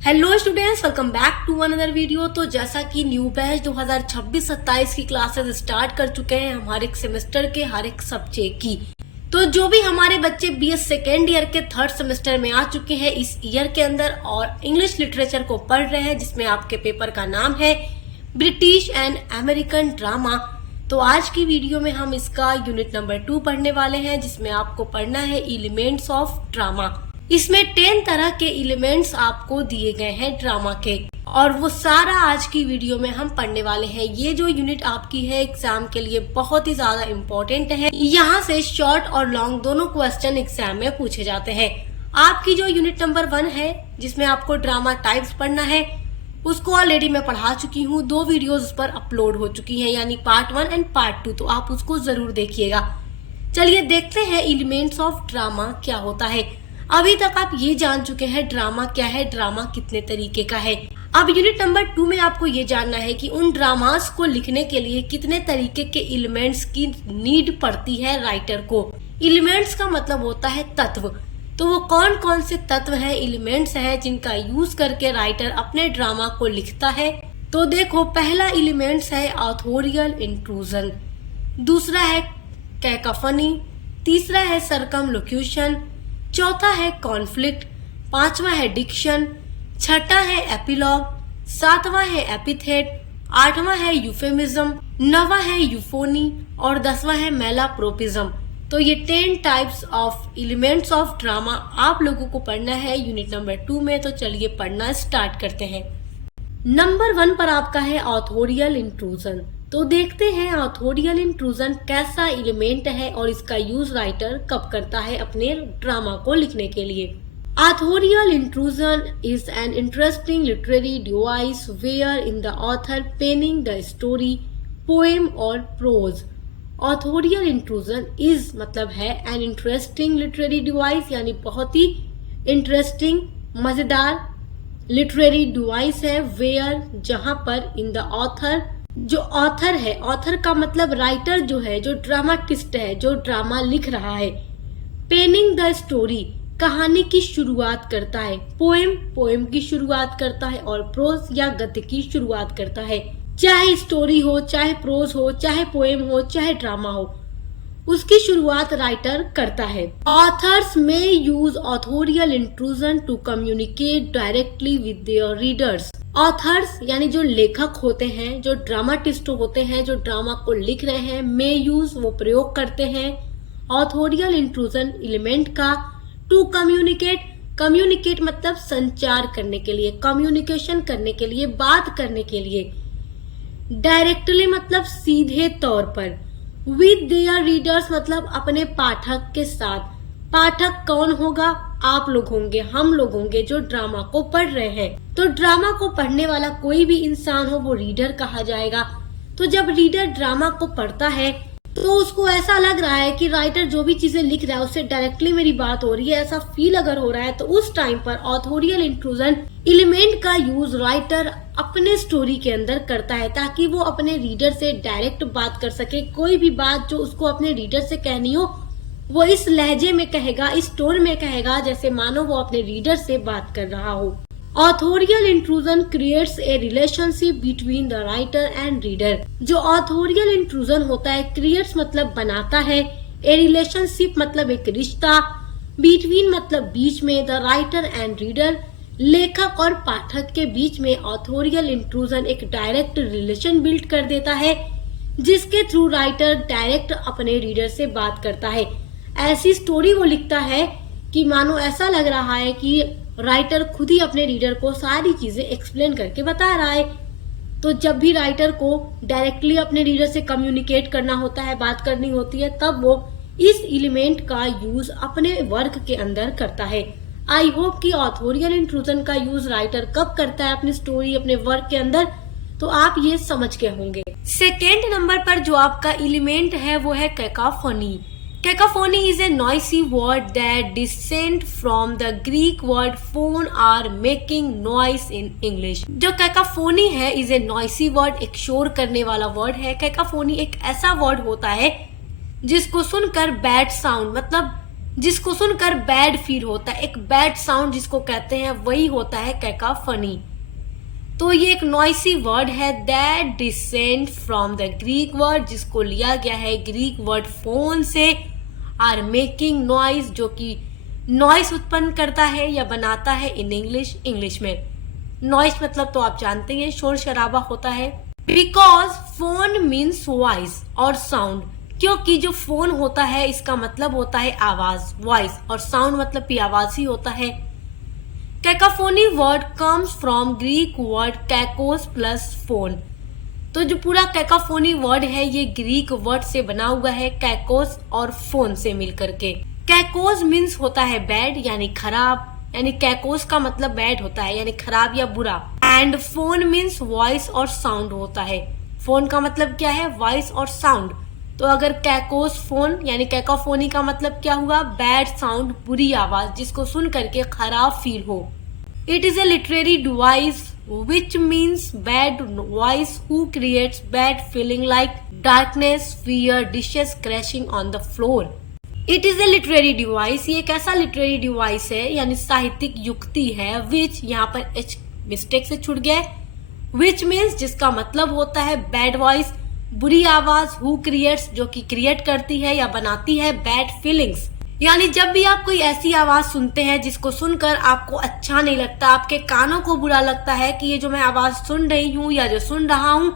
Hello students, welcome back to another video. तो जैसा कि न्यू बैच 2026-27 की क्लासेस स्टार्ट कर चुके हैं हमारे एक सेमेस्टर के हर एक सब्जेक्ट की। तो जो भी हमारे बच्चे बीएस सेकेंड ईयर के थर्ड सेमेस्टर में आ चुके हैं इस ईयर के अंदर और इंग्लिश लिटरेचर को पढ़ रहे हैं, जिसमें आपके पेपर का नाम है ब्रिटिश एंड अमेरिकन ड्रामा। तो आज की वीडियो में हम इसका यूनिट नंबर 2 पढ़ने वाले हैं, जिसमें आपको पढ़ना है एलिमेंट्स ऑफ ड्रामा। इसमें 10 तरह के एलिमेंट्स आपको दिए गए हैं ड्रामा के, और वो सारा आज की वीडियो में हम पढ़ने वाले हैं। ये जो यूनिट आपकी है एग्जाम के लिए बहुत ही ज्यादा इम्पोर्टेंट है। यहाँ से शॉर्ट और लॉन्ग दोनों क्वेश्चन एग्जाम में पूछे जाते हैं। आपकी जो यूनिट नंबर 1 है, जिसमें आपको ड्रामा टाइप्स पढ़ना है, उसको ऑलरेडी मैं पढ़ा चुकी हूँ। 2 वीडियोज उस पर अपलोड हो चुकी हैं, यानी पार्ट 1 एंड पार्ट 2, तो आप उसको जरूर देखिएगा। चलिए देखते हैं एलिमेंट्स ऑफ ड्रामा क्या होता है। अभी तक आप ये जान चुके हैं ड्रामा क्या है, ड्रामा कितने तरीके का है। अब यूनिट नंबर 2 में आपको ये जानना है कि उन ड्रामास को लिखने के लिए कितने तरीके के एलिमेंट्स की नीड पड़ती है राइटर को। एलिमेंट्स का मतलब होता है तत्व। तो वो कौन कौन से तत्व है, एलिमेंट्स है, जिनका यूज करके राइटर अपने ड्रामा को लिखता है। तो देखो, पहला एलिमेंट्स है ऑथोरियल इंट्रूजन, दूसरा है कैकोफनी, तीसरा है सरकमलोक्यूशन, चौथा है कॉन्फ्लिक्ट, पांचवा है डिक्शन, छठा है एपिलॉग, सातवां है एपिथेट, आठवां है यूफेमिज्म, नौवां है यूफोनी और 10वां है मेलाप्रोपिज्म। तो ये 10 types of elements of drama आप लोगों को पढ़ना है यूनिट नंबर 2 में। तो चलिए पढ़ना स्टार्ट करते हैं। नंबर 1 पर आपका है ऑथोरियल इंट्रूजन। तो देखते हैं ऑथोरियल इंट्रूजन कैसा एलिमेंट है और इसका यूज राइटर कब करता है अपने ड्रामा को लिखने के लिए। Authorial intrusion is an interesting literary device where in the author penning the story, poem और प्रोज। ऑथोरियल इंट्रूजन इज मतलब है एन इंटरेस्टिंग लिटरेरी डिवाइस, यानी बहुत ही इंटरेस्टिंग मजेदार लिटरेरी डिवाइस है। वेयर जहां पर इन द ऑथर, जो ऑथर है, ऑथर का मतलब राइटर जो है, जो ड्रामाटिस्ट है, जो ड्रामा लिख रहा है। पेनिंग द स्टोरी, कहानी की शुरुआत करता है। पोएम, पोएम की शुरुआत करता है। और प्रोज या गद्य की शुरुआत करता है। चाहे स्टोरी हो, चाहे प्रोज हो, चाहे पोएम हो, चाहे ड्रामा हो, उसकी शुरुआत राइटर करता है। ऑथर्स में use authorial intrusion to communicate directly with their readers. Authors यानी जो लेखक होते हैं, जो ड्रामाटिस्ट होते हैं, जो ड्रामा को लिख रहे हैं, में यूज वो प्रयोग करते हैं ऑथोरियल इंट्रूजन एलिमेंट का टू कम्युनिकेट। कम्युनिकेट मतलब संचार करने के लिए, कम्युनिकेशन करने के लिए, बात करने के लिए। डायरेक्टली मतलब सीधे तौर पर। विद देयर रीडर्स मतलब अपने पाठक के साथ। पाठक कौन होगा? आप लोग होंगे, हम लोग होंगे जो ड्रामा को पढ़ रहे हैं। तो ड्रामा को पढ़ने वाला कोई भी इंसान हो वो रीडर कहा जाएगा। तो जब रीडर ड्रामा को पढ़ता है तो उसको ऐसा लग रहा है कि राइटर जो भी चीजें लिख रहा है उससे डायरेक्टली मेरी बात हो रही है, ऐसा फील अगर हो रहा है तो उस टाइम पर ऑथोरियल इंट्रूजन एलिमेंट का यूज राइटर अपने स्टोरी के अंदर करता है, ताकि वो अपने रीडर से डायरेक्ट बात कर सके। कोई भी बात जो उसको अपने रीडर से कहनी हो वो इस लहजे में कहेगा, इस टोन में कहेगा, जैसे मानो वो अपने रीडर से बात कर रहा हो। Authorial intrusion creates a relationship between the writer and reader. जो ऑथोरियल इंट्रूजन होता है, क्रिएट्स मतलब बनाता है, ए रिलेशनशिप मतलब एक रिश्ता, बिटवीन मतलब बीच में, द राइटर एंड रीडर लेखक और पाठक के बीच में ऑथोरियल इंट्रूजन एक डायरेक्ट रिलेशन बिल्ड कर देता है, जिसके थ्रू राइटर डायरेक्ट अपने रीडर से बात करता है। ऐसी स्टोरी वो लिखता है कि मानो ऐसा लग रहा है कि राइटर खुद ही अपने रीडर को सारी चीजें एक्सप्लेन करके बता रहा है। तो जब भी राइटर को डायरेक्टली अपने रीडर से कम्युनिकेट करना होता है, बात करनी होती है, तब वो इस एलिमेंट का यूज अपने वर्क के अंदर करता है। आई होप कि ऑथोरियल इंट्रूजन का यूज राइटर कब करता है अपनी स्टोरी, अपने वर्क के अंदर, तो आप ये समझ के होंगे। सेकेंड नंबर पर जो आपका एलिमेंट है वो है cacophony. Cacophony is a noisy word that descends from the Greek word phone or making noise in English. जो cacophony है is a noisy word, एक शोर करने वाला वर्ड है। cacophony एक ऐसा वर्ड होता है जिसको सुनकर बैड साउंड मतलब जिसको सुनकर बैड फील होता है, एक बैड साउंड जिसको कहते हैं वही होता है कैकाफनी। तो ये एक नॉइसी वर्ड है that descend from the Greek word, जिसको लिया गया है ग्रीक वर्ड फोन से, आर मेकिंग नॉइज, जो कि नॉइस उत्पन्न करता है या बनाता है इन इंग्लिश में। नॉइस मतलब तो आप जानते हैं शोर शराबा होता है। बिकॉज फोन मीन्स वॉइस और साउंड, क्योंकि जो फोन होता है इसका मतलब होता है आवाज, वॉइस, और साउंड मतलब भी आवाज ही होता है। Cacophony word comes from Greek word kakos plus phone. तो जो पूरा कैकाफोनी वर्ड है ये ग्रीक वर्ड से बना हुआ है, कैकोस और फोन से मिलकर के। कैकोस मीन्स होता है बैड यानी खराब, यानी कैकोस का मतलब बैड होता है यानी खराब या बुरा। एंड फोन मीन्स वॉइस और साउंड होता है। फोन का मतलब क्या है? वॉइस और साउंड। तो अगर कैकोस फोन यानी कैकाफोनी का मतलब क्या हुआ? बैड साउंड, बुरी आवाज जिसको सुन करके खराब फील हो। It is a literary device which means bad voice who creates bad feeling like darkness, fear, dishes crashing on the floor. It is a literary device, ये एक ऐसा लिटरेरी डिवाइस है यानी साहित्यिक युक्ति है, which यहाँ पर h मिस्टेक से छूट गया है, which means जिसका मतलब होता है बैड वॉइस, बुरी आवाज, who creates जो कि क्रिएट करती है या बनाती है बैड फीलिंग्स, यानी जब भी आप कोई ऐसी आवाज सुनते हैं जिसको सुनकर आपको अच्छा नहीं लगता, आपके कानों को बुरा लगता है कि ये जो मैं आवाज सुन रही हूँ या जो सुन रहा हूँ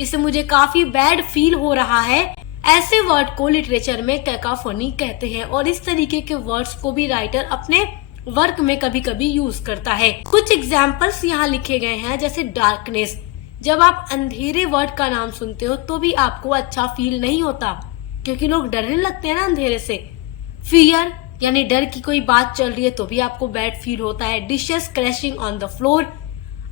इससे मुझे काफी बैड फील हो रहा है, ऐसे वर्ड को लिटरेचर में कैकाफोनी कहते हैं। और इस तरीके के वर्ड्स को भी राइटर अपने वर्क में कभी कभी यूज करता है। कुछ एग्जाम्पल्स यहाँ लिखे गए हैं, जैसे डार्कनेस। जब आप अंधेरे वर्ड का नाम सुनते हो तो भी आपको अच्छा फील नहीं होता, क्योंकि लोग डरने लगते हैं ना अंधेरे से। फियर यानी डर की कोई बात चल रही है तो भी आपको बैड फील होता है। Dishes crashing on the floor,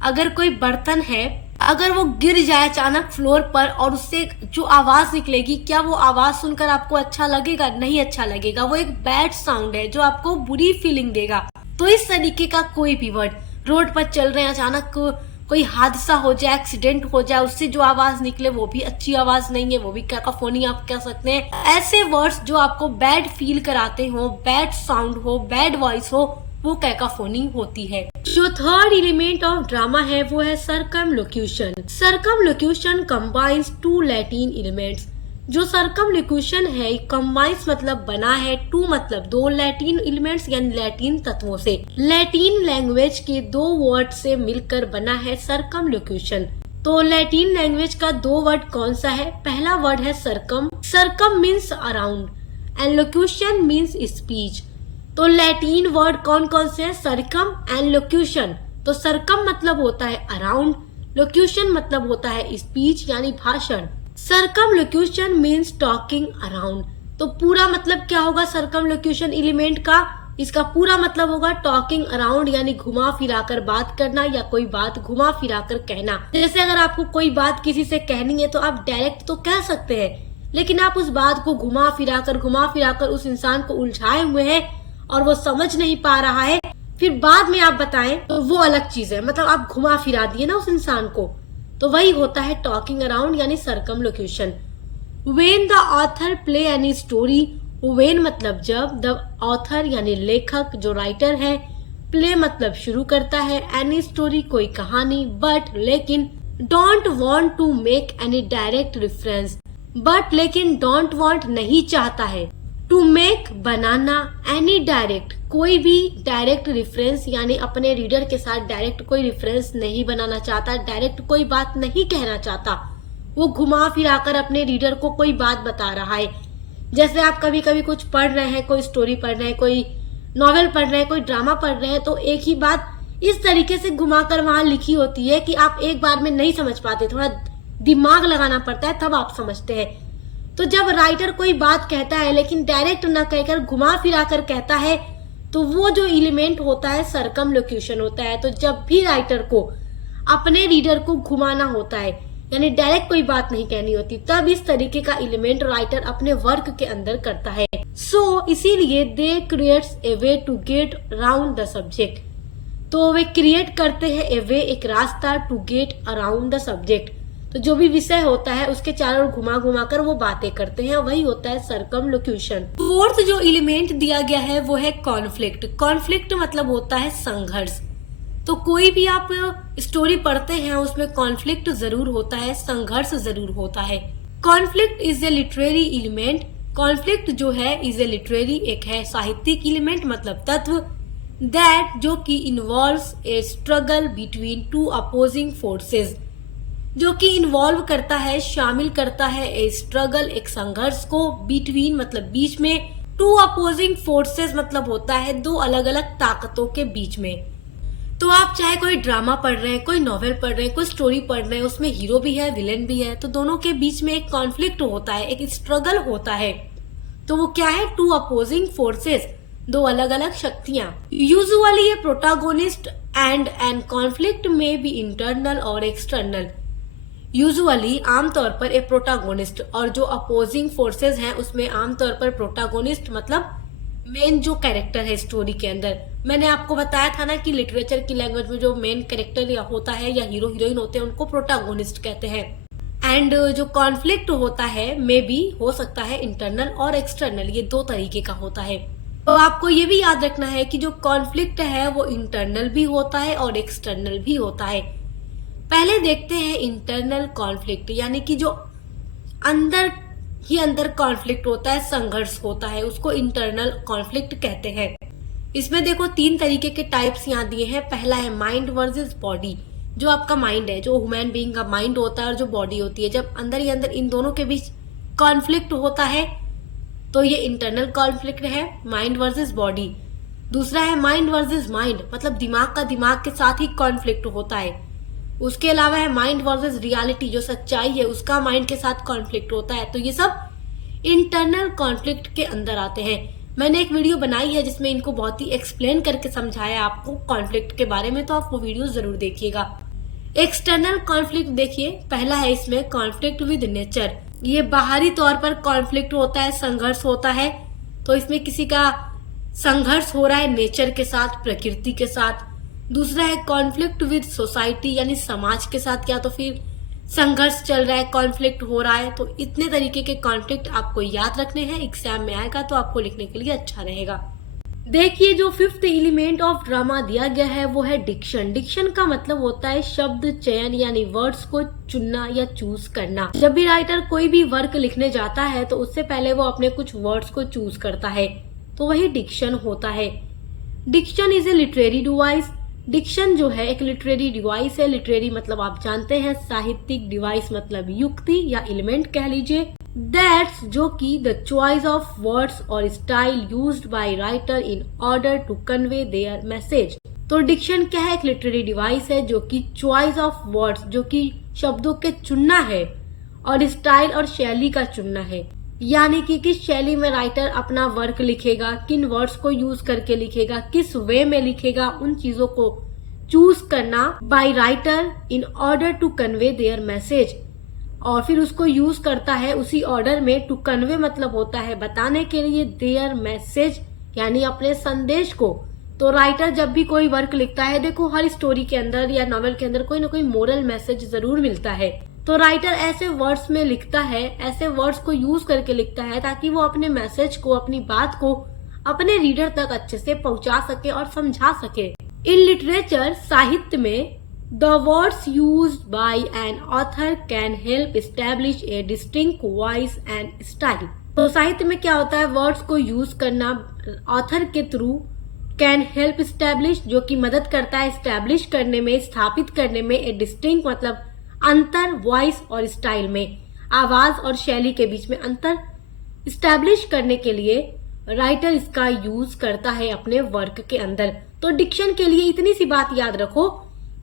अगर कोई बर्तन है अगर वो गिर जाए अचानक फ्लोर पर और उससे जो आवाज निकलेगी, क्या वो आवाज सुनकर आपको अच्छा लगेगा? नहीं अच्छा लगेगा, वो एक बैड साउंड है जो आपको बुरी फीलिंग देगा। तो इस तरीके का कोई भी वर्ड, रोड पर चल रहे हैं अचानक कोई हादसा हो जाए, एक्सीडेंट हो जाए, उससे जो आवाज निकले वो भी अच्छी आवाज नहीं है, वो भी कैकाफोनी आप कह सकते हैं। ऐसे वर्ड्स जो आपको बैड फील कराते हो, बैड साउंड हो, बैड वॉइस हो, वो कैकाफोनी होती है। जो थर्ड एलिमेंट ऑफ ड्रामा है वो है circumlocution. Circumlocution combines to Latin elements. जो सर्कमलोक्यूशन है कंबाइंस मतलब बना है, टू मतलब दो लैटिन एलिमेंट्स यानी लैटिन तत्वों से। लैटिन लैंग्वेज के दो वर्ड से मिलकर बना है सर्कमलोक्यूशन। तो लैटिन लैंग्वेज का दो वर्ड कौन सा है? पहला वर्ड है circum. Circum means around and locution means speech. तो लैटिन वर्ड कौन कौन से हैं? Circum and locution. तो सर्कम मतलब होता है अराउंड, लोक्यूशन मतलब होता है स्पीच यानी भाषण। Circumlocution means talking around. तो पूरा मतलब क्या होगा सर्कमलोक्यूशन एलिमेंट का? इसका पूरा मतलब होगा टॉकिंग अराउंड यानी घुमा फिराकर बात करना या कोई बात घुमा फिराकर कहना। जैसे अगर आपको कोई बात किसी से कहनी है तो आप डायरेक्ट तो कह सकते हैं, लेकिन आप उस बात को घुमा फिराकर उस इंसान को उलझाए हुए हैं और वो समझ नहीं पा रहा है, फिर बाद में आप बताएं तो वो अलग चीज है। मतलब आप घुमा फिरा दिए ना उस इंसान को, तो वही होता है टॉकिंग अराउंड यानी circumlocution. When the author play any story, when मतलब जब, द ऑथर यानी लेखक जो राइटर है, प्ले मतलब शुरू करता है, एनी स्टोरी कोई कहानी, बट लेकिन, don't want to make any direct reference, but लेकिन डोंट वांट नहीं चाहता है, टू मेक बनाना, एनी डायरेक्ट कोई भी डायरेक्ट रेफरेंस यानी अपने रीडर के साथ डायरेक्ट कोई रेफरेंस नहीं बनाना चाहता, डायरेक्ट कोई बात नहीं कहना चाहता, वो घुमा फिराकर अपने रीडर को कोई बात बता रहा है। जैसे आप कभी कभी कुछ पढ़ रहे हैं, कोई स्टोरी पढ़ रहे हैं, कोई नॉवेल पढ़ रहे हैं, कोई ड्रामा पढ़ रहे हैं, तो एक ही बात इस तरीके से घुमाकर वहां लिखी होती है कि आप एक बार में नहीं समझ पाते, थोड़ा दिमाग लगाना पड़ता है तब आप समझते हैं। तो जब राइटर कोई बात कहता है लेकिन डायरेक्ट न कहकर घुमा फिरा कर कहता है तो वो जो एलिमेंट होता है सर्कमलोक्यूशन होता है। तो जब भी राइटर को अपने रीडर को घुमाना होता है यानी डायरेक्ट कोई बात नहीं कहनी होती, तब इस तरीके का एलिमेंट राइटर अपने वर्क के अंदर करता है। सो इसीलिए they creates a way to get around the subject. तो वे क्रिएट करते हैं ए वे एक रास्ता to get around the subject, तो जो भी विषय होता है उसके चारों ओर घुमा घुमा कर वो बातें करते हैं, वही होता है सर्कमलोक्यूशन। फोर्थ जो एलिमेंट दिया गया है वो है कॉन्फ्लिक्ट। कॉन्फ्लिक्ट मतलब होता है संघर्ष। तो कोई भी आप स्टोरी पढ़ते हैं उसमें कॉन्फ्लिक्ट जरूर होता है, संघर्ष जरूर होता है। Conflict is a literary element. Conflict जो है इज ए लिटरेरी, एक है साहित्यिक एलिमेंट मतलब तत्व, दैट जो कि इन्वॉल्व्स ए struggle between two opposing forces, जो कि इन्वॉल्व करता है, शामिल करता है ए स्ट्रगल, एक संघर्ष को, बिटवीन मतलब बीच में, टू अपोजिंग फोर्सेस मतलब होता है दो अलग अलग ताकतों के बीच में। तो आप चाहे कोई ड्रामा पढ़ रहे हैं, कोई नॉवेल पढ़ रहे हैं, कोई स्टोरी पढ़ रहे हैं, उसमें हीरो भी है, विलेन भी है, तो दोनों के बीच में एक कॉन्फ्लिक्ट होता है, एक स्ट्रगल होता है। तो वो क्या है? टू अपोजिंग फोर्सेस, दो अलग अलग शक्तियां। Usually a protagonist and an conflict में बी इंटरनल और एक्सटर्नल। यूजुअली आमतौर पर ए प्रोटागोनिस्ट और जो अपोजिंग फोर्सेस हैं उसमें आमतौर पर प्रोटागोनिस्ट मतलब मेन जो कैरेक्टर है स्टोरी के अंदर। मैंने आपको बताया था ना कि लिटरेचर की लैंग्वेज में जो मेन कैरेक्टर या होता है या हीरो हीरोइन होते हैं उनको प्रोटागोनिस्ट कहते हैं। एंड जो कॉन्फ्लिक्ट होता है मे बी हो सकता है इंटरनल और एक्सटर्नल, ये दो तरीके का होता है। तो आपको ये भी याद रखना है कि जो कॉन्फ्लिक्ट है वो इंटरनल भी होता है और एक्सटर्नल भी होता है। पहले देखते हैं इंटरनल कॉन्फ्लिक्ट, यानी कि जो अंदर ही अंदर कॉन्फ्लिक्ट होता है, संघर्ष होता है, उसको इंटरनल कॉन्फ्लिक्ट कहते हैं। इसमें देखो 3 तरीके के टाइप्स यहाँ दिए हैं। पहला है माइंड वर्सेस बॉडी। जो आपका माइंड है, जो ह्यूमन बीइंग का माइंड होता है और जो बॉडी होती है, जब अंदर ही अंदर इन दोनों के बीच कॉन्फ्लिक्ट होता है तो ये इंटरनल कॉन्फ्लिक्ट है, माइंड वर्सेस बॉडी। दूसरा है माइंड वर्सेस माइंड, मतलब दिमाग का दिमाग के साथ ही कॉन्फ्लिक्ट होता है। उसके अलावा है माइंड वर्सेस रियलिटी, जो सच्चाई है उसका माइंड के साथ कॉन्फ्लिक्ट होता है। तो ये सब इंटरनल कॉन्फ्लिक्ट के अंदर आते हैं। मैंने एक वीडियो बनाई है जिसमें इनको बहुत ही एक्सप्लेन करके समझाया आपको कॉन्फ्लिक्ट के बारे में, तो आप वो वीडियो जरूर देखिएगा। एक्सटर्नल कॉन्फ्लिक्ट देखिए, पहला है इसमें कॉन्फ्लिक्ट विद नेचर। ये बाहरी तौर पर कॉन्फ्लिक्ट होता है, संघर्ष होता है। तो इसमें किसी का संघर्ष हो रहा है नेचर के साथ, प्रकृति के साथ। दूसरा है कॉन्फ्लिक्ट विद सोसाइटी, यानी समाज के साथ, क्या तो फिर संघर्ष चल रहा है, कॉन्फ्लिक्ट हो रहा है। तो इतने तरीके के कॉन्फ्लिक्ट आपको याद रखने हैं, एग्जाम में आएगा तो आपको लिखने के लिए अच्छा रहेगा। देखिए जो 5th एलिमेंट ऑफ ड्रामा दिया गया है वो है डिक्शन। डिक्शन का मतलब होता है शब्द चयन, यानी वर्ड्स को चुनना या चूज करना। जब भी राइटर कोई भी वर्क लिखने जाता है तो उससे पहले वो अपने कुछ वर्ड्स को चूज करता है, तो वही डिक्शन होता है। Diction is a literary device. Diction जो है एक लिटरेरी डिवाइस है। लिटरेरी मतलब आप जानते हैं, साहित्यिक, डिवाइस मतलब युक्ति या एलिमेंट कह लीजिए। दैट्स जो कि द चॉइस ऑफ वर्ड्स और style used by writer in order to convey their message. तो डिक्शन क्या है? एक लिटरेरी डिवाइस है जो कि चॉइस ऑफ वर्ड्स, जो कि शब्दों के चुनना है, और स्टाइल और शैली का चुनना है, यानी कि किस शैली में राइटर अपना वर्क लिखेगा, किन वर्ड्स को यूज करके लिखेगा, किस वे में लिखेगा, उन चीजों को चूज करना by writer in order to convey their message. और फिर उसको यूज करता है उसी ऑर्डर में। टू कन्वे मतलब होता है बताने के लिए, देयर मैसेज यानी अपने संदेश को। तो राइटर जब भी कोई वर्क लिखता है, देखो हर स्टोरी के अंदर या नॉवेल के अंदर कोई ना कोई मोरल मैसेज जरूर मिलता है। तो राइटर ऐसे वर्ड्स में लिखता है, ऐसे वर्ड्स को यूज करके लिखता है ताकि वो अपने मैसेज को, अपनी बात को अपने रीडर तक अच्छे से पहुंचा सके और समझा सके। इन लिटरेचर, साहित्य में, the words used by an author can help establish a distinct voice and style। तो साहित्य में क्या होता है? वर्ड्स को यूज करना ऑथर के थ्रू, कैन हेल्प स्टैब्लिश जो कि मदद करता है स्टैब्लिश करने में, स्थापित करने में, ए डिस्टिंक्ट मतलब अंतर, वॉइस और स्टाइल में, आवाज और शैली के बीच में अंतर स्टैब्लिश करने के लिए राइटर इसका यूज करता है अपने वर्क के अंदर। तो डिक्शन के लिए इतनी सी बात याद रखो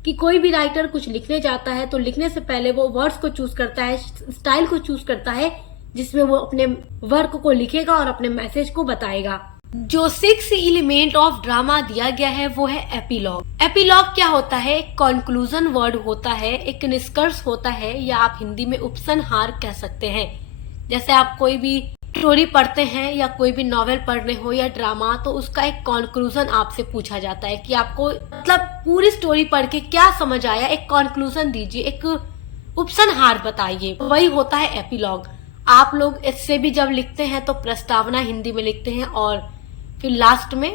कि कोई भी राइटर कुछ लिखने जाता है तो लिखने से पहले वो वर्ड्स को चूज करता है, स्टाइल को चूज करता है जिसमें वो अपने वर्क को लिखेगा और अपने मैसेज को बताएगा। जो 6th एलिमेंट ऑफ ड्रामा दिया गया है वो है एपिलॉग। एपिलॉग क्या होता है? एक कंक्लूजन वर्ड होता है, एक निष्कर्ष होता है, या आप हिंदी में उपसंहार कह सकते हैं। जैसे आप कोई भी स्टोरी पढ़ते हैं या कोई भी नॉवेल पढ़ रहे हो या ड्रामा, तो उसका एक कंक्लूजन आपसे पूछा जाता है कि आपको मतलब पूरी स्टोरी पढ़ के क्या समझ आया, एक कंक्लूजन दीजिए, एक उपसंहार बताइए, वही होता है एपिलॉग। आप लोग इससे भी जब लिखते हैं तो प्रस्तावना हिंदी में लिखते हैं और फिर लास्ट में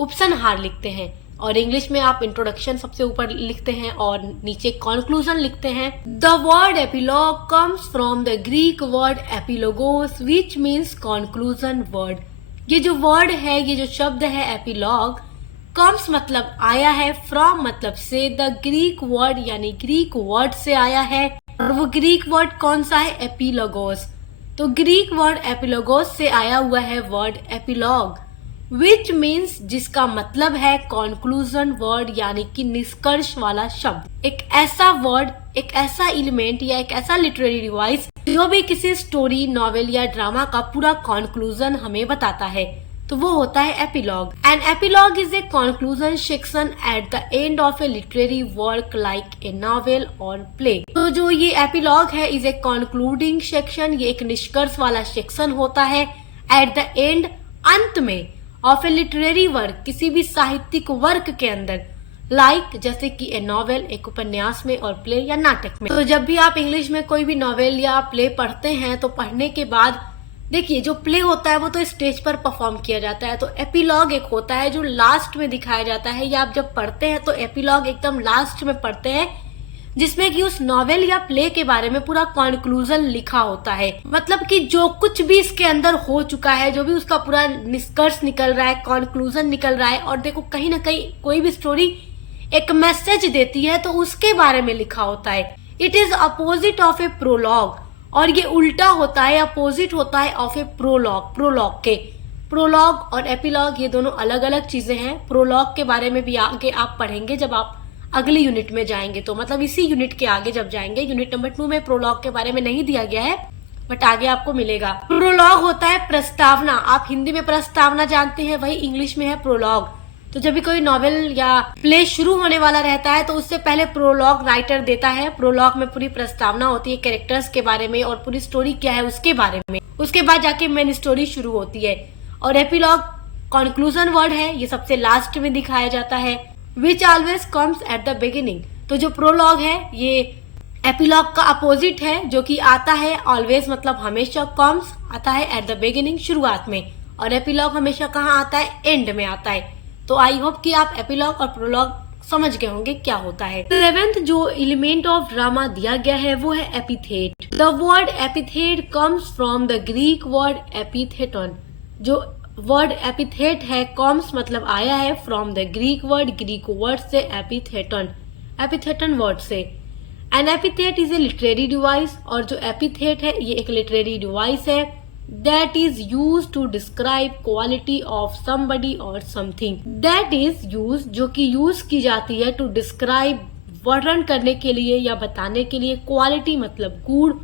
उपसंहार लिखते हैं, और इंग्लिश में आप इंट्रोडक्शन सबसे ऊपर लिखते हैं और नीचे कंक्लूजन लिखते हैं। The word epilogue comes from the Greek word epilogos which means conclusion word. ये जो वर्ड है, ये जो शब्द है एपिलॉग, कम्स मतलब आया है, फ्रॉम मतलब से, द ग्रीक वर्ड यानी ग्रीक वर्ड से आया है, और वो ग्रीक वर्ड कौन सा है? एपिलोगोस। तो ग्रीक वर्ड एपिलोगोस से आया हुआ है वर्ड एपिलॉग, विच मीन्स जिसका मतलब है कंक्लूजन वर्ड यानी कि निष्कर्ष वाला शब्द। एक ऐसा वर्ड, एक ऐसा एलिमेंट या एक ऐसा लिटरेरी डिवाइस जो भी किसी स्टोरी, नॉवेल या ड्रामा का पूरा कंक्लूजन हमें बताता है, तो वो होता है epilogue. An epilogue is a conclusion section at the end of a literary work like a novel और प्ले। तो जो ये एपिलॉग है इज ए कंक्लूडिंग सेक्शन, ये एक निष्कर्ष वाला सेक्शन होता है एट द एंड, अंत में, ऑफ ए लिटरेरी वर्क, किसी भी साहित्यिक वर्क के अंदर, लाइक जैसे कि ए नॉवेल, एक उपन्यास में, और प्ले या नाटक में। तो जब भी आप इंग्लिश में कोई भी नॉवेल या प्ले पढ़ते हैं तो पढ़ने के बाद देखिए जो प्ले होता है वो तो स्टेज पर परफॉर्म किया जाता है, तो एपिलॉग एक होता है जो लास्ट में दिखाया जाता है, या आप जब पढ़ते हैं तो एपिलॉग एकदम लास्ट में पढ़ते हैं, जिसमें कि उस नॉवेल या प्ले के बारे में पूरा कंक्लूजन लिखा होता है। मतलब कि जो कुछ भी इसके अंदर हो चुका है, जो भी उसका पूरा निष्कर्ष निकल रहा है, कंक्लूजन निकल रहा है, और देखो कहीं ना कहीं कोई भी स्टोरी एक मैसेज देती है तो उसके बारे में लिखा होता है। It is opposite of a prologue, और ये उल्टा होता है, अपोजिट होता है ऑफ ए प्रोलॉग, प्रोलॉग के। प्रोलॉग और एपिलॉग ये दोनों अलग अलग चीजें हैं। प्रोलॉग के बारे में भी आगे आप पढ़ेंगे जब आप अगली यूनिट में जाएंगे, तो मतलब इसी यूनिट के आगे जब जाएंगे। यूनिट नंबर 2 में प्रोलॉग के बारे में नहीं दिया गया है, बट आगे आपको मिलेगा। प्रोलॉग होता है प्रस्तावना, आप हिंदी में प्रस्तावना जानते हैं, वही इंग्लिश में है प्रोलॉग। तो जब भी कोई नॉवेल या प्ले शुरू होने वाला रहता है तो उससे पहले प्रोलॉग राइटर देता है। प्रोलॉग में पूरी प्रस्तावना होती है कैरेक्टर्स के बारे में और पूरी स्टोरी क्या है उसके बारे में, उसके बाद जाके मेन स्टोरी शुरू होती है। और एपिलॉग कंक्लूजन वर्ड है, ये सबसे लास्ट में दिखाया जाता है, which always comes at the beginning. तो जो प्रोलॉग है ये एपिलॉग का अपोजिट है, जो कि आता है ऑलवेज मतलब हमेशा, कम्स आता है एट द बिगिनिंग शुरुआत में, और एपिलॉग हमेशा कहाँ आता है? एंड में आता है। तो आई होप कि आप एपिलॉग और प्रोलॉग समझ गए होंगे क्या होता है। 11th जो एलिमेंट ऑफ ड्रामा दिया गया है वो है epithet. The word epithet comes from the Greek word epitheton. जो वर्ड एपिथेट है, कॉम्स मतलब आया है, फ्रॉम द ग्रीक वर्ड से एपिथेटन, एपिथेटन वर्ड से। An epithet is a literary device, और जो एपिथेट है ये एक लिटरेरी डिवाइस है, that is use to describe quality of somebody और समथिंग। दैट इज यूज, जो कि यूज की जाती है, टू डिस्क्राइब, वर्णन करने के लिए या बताने के लिए, क्वालिटी मतलब गुण,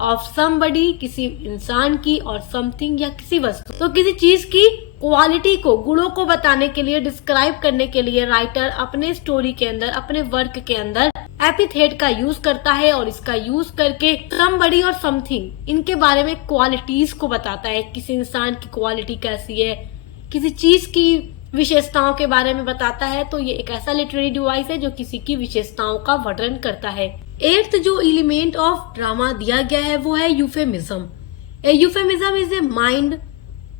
ऑफ समबडी किसी इंसान की, और समथिंग या किसी वस्तु। तो किसी चीज की क्वालिटी को, गुणों को बताने के लिए, डिस्क्राइब करने के लिए राइटर अपने स्टोरी के अंदर, अपने वर्क के अंदर एपिथेट का यूज करता है, और इसका यूज करके समबडी और समथिंग इनके बारे में क्वालिटीज को बताता है। किसी इंसान की क्वालिटी कैसी है, किसी चीज की विशेषताओं के बारे में बताता है। तो ये एक ऐसा लिटरेरी डिवाइस है जो किसी की विशेषताओं का वर्णन करता है। 8th जो एलिमेंट ऑफ ड्रामा दिया गया है वो है euphemism. A euphemism is a mind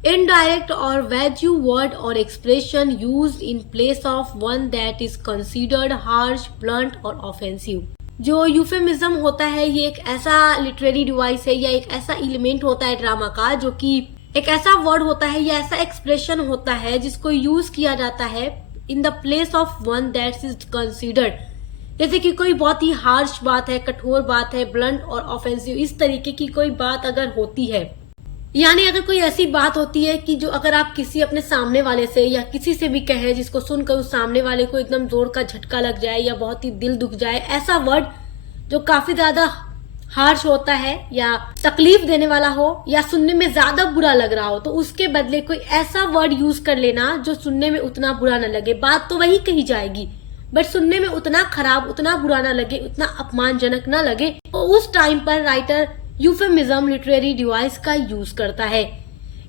indirect or vague word or expression used in place of one that is considered harsh, blunt और offensive। जो यूफेमिज्म होता है ये एक ऐसा लिटरेरी डिवाइस है या एक ऐसा एलिमेंट होता है ड्रामा का, जो कि एक ऐसा वर्ड होता है या ऐसा एक्सप्रेशन होता है जिसको यूज किया जाता है in the place of one that is considered. जैसे कि कोई बहुत ही हार्श बात है, कठोर बात है, ब्लंट और ऑफेंसिव, इस तरीके की कोई बात अगर होती है, यानी अगर कोई ऐसी बात होती है कि जो अगर आप किसी अपने सामने वाले से या किसी से भी कहें जिसको सुनकर उस सामने वाले को एकदम जोर का झटका लग जाए या बहुत ही दिल दुख जाए, ऐसा वर्ड जो काफी ज्यादा हार्श होता है या तकलीफ देने वाला हो या सुनने में ज्यादा बुरा लग रहा हो, तो उसके बदले कोई ऐसा वर्ड यूज कर लेना जो सुनने में उतना बुरा न लगे। बात तो वही कही जाएगी बट सुनने में उतना खराब, उतना बुरा ना लगे, उतना अपमानजनक ना लगे, तो उस टाइम पर राइटर यूफेमिज्म लिटरेरी डिवाइस का यूज करता है।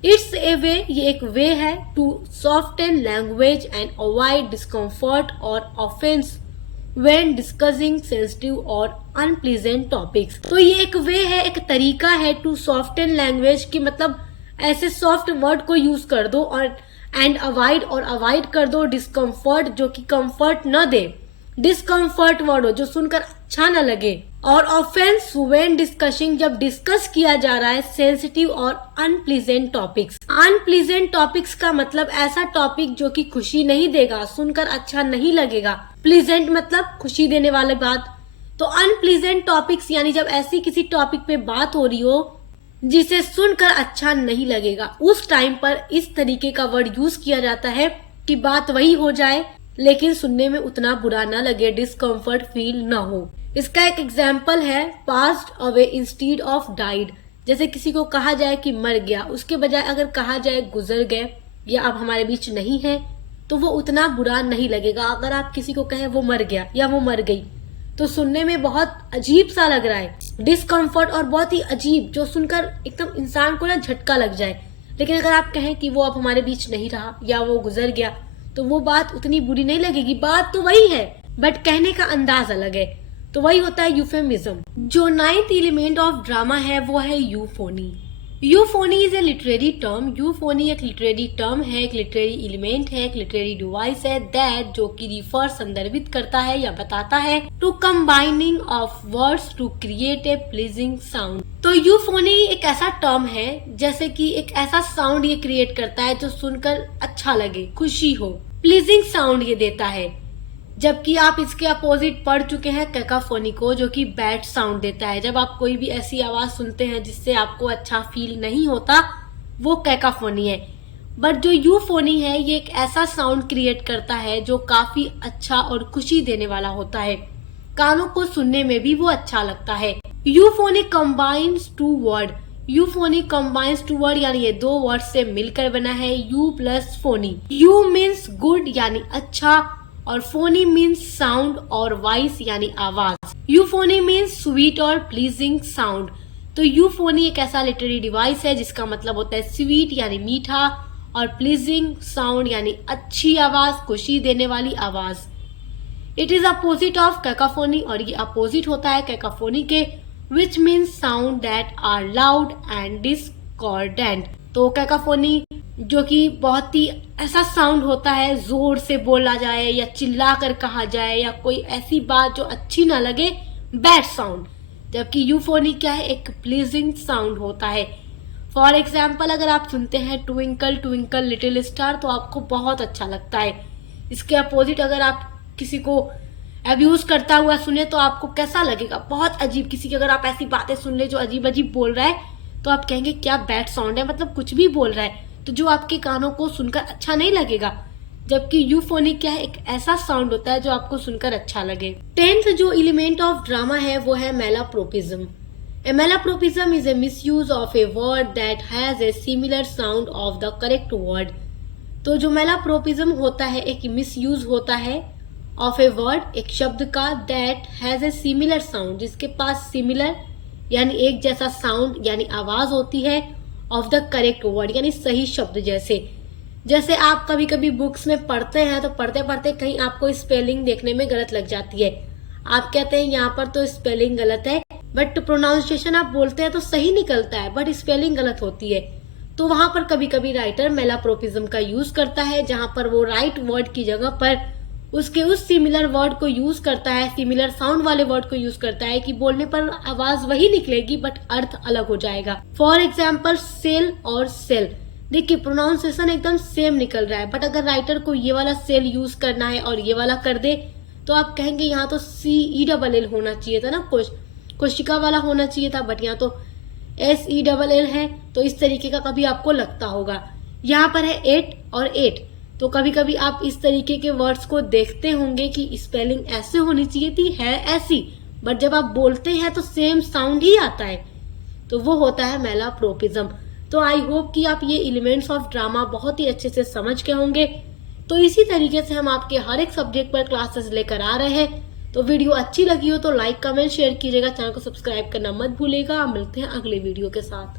इट्स ए वे, ये एक वे है to soften language and avoid discomfort और ऑफेंस when discussing sensitive और unpleasant topics। तो ये एक वे है, एक तरीका है टू soften language की मतलब ऐसे सॉफ्ट वर्ड को यूज कर दो और एंड अवॉइड कर दो डिस्कम्फर्ट जो कि कंफर्ट न दे, डिस्कम्फर्ट वर्ड हो जो सुनकर अच्छा न लगे। और ऑफेंस व्हेन डिस्कसिंग जब डिस्कस किया जा रहा है सेंसिटिव और अनप्लीजेंट टॉपिक्स। अनप्लीजेंट टॉपिक्स का मतलब ऐसा टॉपिक जो कि खुशी नहीं देगा, सुनकर अच्छा नहीं लगेगा। प्लीजेंट मतलब खुशी देने वाली बात। तो अनप्लीजेंट टॉपिक्स यानी जब ऐसी किसी टॉपिक पे बात हो रही हो जिसे सुनकर अच्छा नहीं लगेगा, उस टाइम पर इस तरीके का वर्ड यूज किया जाता है कि बात वही हो जाए लेकिन सुनने में उतना बुरा ना लगे, डिस्कम्फर्ट फील ना हो। इसका एक एग्जाम्पल है passed away instead of died. जैसे किसी को कहा जाए कि मर गया, उसके बजाय अगर कहा जाए गुजर गए या अब हमारे बीच नहीं है, तो वो उतना बुरा नहीं लगेगा। अगर आप किसी को कहें वो मर गया या वो मर गई, तो सुनने में बहुत अजीब सा लग रहा है, डिस्कम्फर्ट और बहुत ही अजीब, जो सुनकर एकदम इंसान को ना झटका लग जाए। लेकिन अगर आप कहें कि वो अब हमारे बीच नहीं रहा या वो गुजर गया, तो वो बात उतनी बुरी नहीं लगेगी। बात तो वही है बट कहने का अंदाज अलग है। तो वही होता है यूफेमिज्म। जो 9th एलिमेंट ऑफ ड्रामा है वो है यूफोनी। यूफोनी इज ए लिटरेरी टर्म। यूफोनी एक लिटरेरी टर्म है, एक लिटरेरी एलिमेंट है, एक लिटरेरी डिवाइस है दैट जो कि रिफर संदर्भित करता है या बताता है to combining of words to create a pleasing sound. तो यूफोनी एक ऐसा टर्म है जैसे कि एक ऐसा साउंड ये क्रिएट करता है जो सुनकर अच्छा लगे, खुशी हो, प्लीजिंग साउंड ये देता है। जबकि आप इसके अपोजिट पढ़ चुके हैं कैकाफोनी को, जो कि बैड साउंड देता है। जब आप कोई भी ऐसी आवाज सुनते हैं जिससे आपको अच्छा फील नहीं होता, वो कैकाफोनी है। बट जो यूफोनी है ये एक ऐसा साउंड क्रिएट करता है जो काफी अच्छा और खुशी देने वाला होता है, कानों को सुनने में भी वो अच्छा लगता है। Euphony combines two word. Euphony combines two word यानी ये दो वर्ड से मिलकर बना है, eu plus phony. Eu means good यानी अच्छा, और फोनी मीन्स साउंड और वॉइस यानी आवाज। यूफोनी मीन्स स्वीट और प्लीजिंग साउंड। तो यूफोनी एक ऐसा लिटरेरी डिवाइस है जिसका मतलब होता है स्वीट यानी मीठा और प्लीजिंग साउंड यानी अच्छी आवाज, खुशी देने वाली आवाज। It is opposite of cacophony और ये अपोजिट होता है कैकाफोनी के, which means sound that are loud and discordant. तो कैकाफोनी जो कि बहुत ही ऐसा साउंड होता है, जोर से बोला जाए या चिल्ला कर कहा जाए या कोई ऐसी बात जो अच्छी ना लगे, बैड साउंड। जबकि यूफोनी क्या है, एक प्लीजिंग साउंड होता है। फॉर एग्जाम्पल अगर आप सुनते हैं ट्विंकल ट्विंकल लिटिल स्टार तो आपको बहुत अच्छा लगता है। इसके अपोजिट अगर आप किसी को अब्यूज करता हुआ सुने तो आपको कैसा लगेगा, बहुत अजीब। किसी की अगर आप ऐसी बातें सुन ले जो अजीब अजीब बोल रहा है तो आप कहेंगे क्या बैड साउंड है, मतलब कुछ भी बोल रहा है, तो जो आपके कानों को सुनकर अच्छा नहीं लगेगा। जबकि यूफोनी क्या है, एक ऐसा साउंड होता है जो आपको सुनकर अच्छा लगे। 10th जो एलिमेंट ऑफ ड्रामा है वो है malapropism. A malapropism is a misuse of a word that has a similar sound of the correct word. तो जो मैलाप्रोपिज्म होता है एक मिसयूज होता है ऑफ ए वर्ड, एक शब्द का, that has a similar sound जिसके पास सिमिलर यानी एक जैसा साउंड यानी आवाज होती है, ऑफ द करेक्ट वर्ड यानी सही शब्द जैसे। जैसे आप कभी कभी बुक्स में पढ़ते हैं तो पढ़ते पढ़ते कहीं आपको स्पेलिंग देखने में गलत लग जाती है। आप कहते हैं यहाँ पर तो स्पेलिंग गलत है, बट प्रोनाउंसिएशन आप बोलते हैं तो सही निकलता है, बट स्पेलिंग गलत होती है। तो वहां पर कभी कभी राइटर मैलाप्रोपिज्म का यूज करता है, जहां पर वो राइट वर्ड की जगह पर उसके उस सिमिलर वर्ड को यूज करता है, सिमिलर साउंड वाले वर्ड को यूज करता है कि बोलने पर आवाज वही निकलेगी बट अर्थ अलग हो जाएगा। फॉर एग्जाम्पल सेल और सेल, देखिए प्रोनाउंसिएशन एकदम सेम निकल रहा है, बट अगर राइटर को ये वाला सेल यूज करना है और ये वाला कर दे तो आप कहेंगे यहाँ तो CELL होना चाहिए था ना, कोशिका वाला होना चाहिए था, बट यहाँ तो SELL है। तो इस तरीके का कभी आपको लगता होगा। यहाँ पर है 8 और 8, तो कभी कभी आप इस तरीके के वर्ड्स को देखते होंगे कि स्पेलिंग ऐसे होनी चाहिए थी, है ऐसी, बट जब आप बोलते हैं तो सेम साउंड ही आता है, तो वो होता है मैलाप्रोपिज्म। तो आई होप कि आप ये एलिमेंट्स ऑफ ड्रामा बहुत ही अच्छे से समझ के होंगे। तो इसी तरीके से हम आपके हर एक सब्जेक्ट पर क्लासेस लेकर आ रहे हैं। तो वीडियो अच्छी लगी हो तो लाइक कमेंट शेयर कीजिएगा, चैनल को सब्सक्राइब करना मत भूलिएगा। मिलते हैं अगले वीडियो के साथ।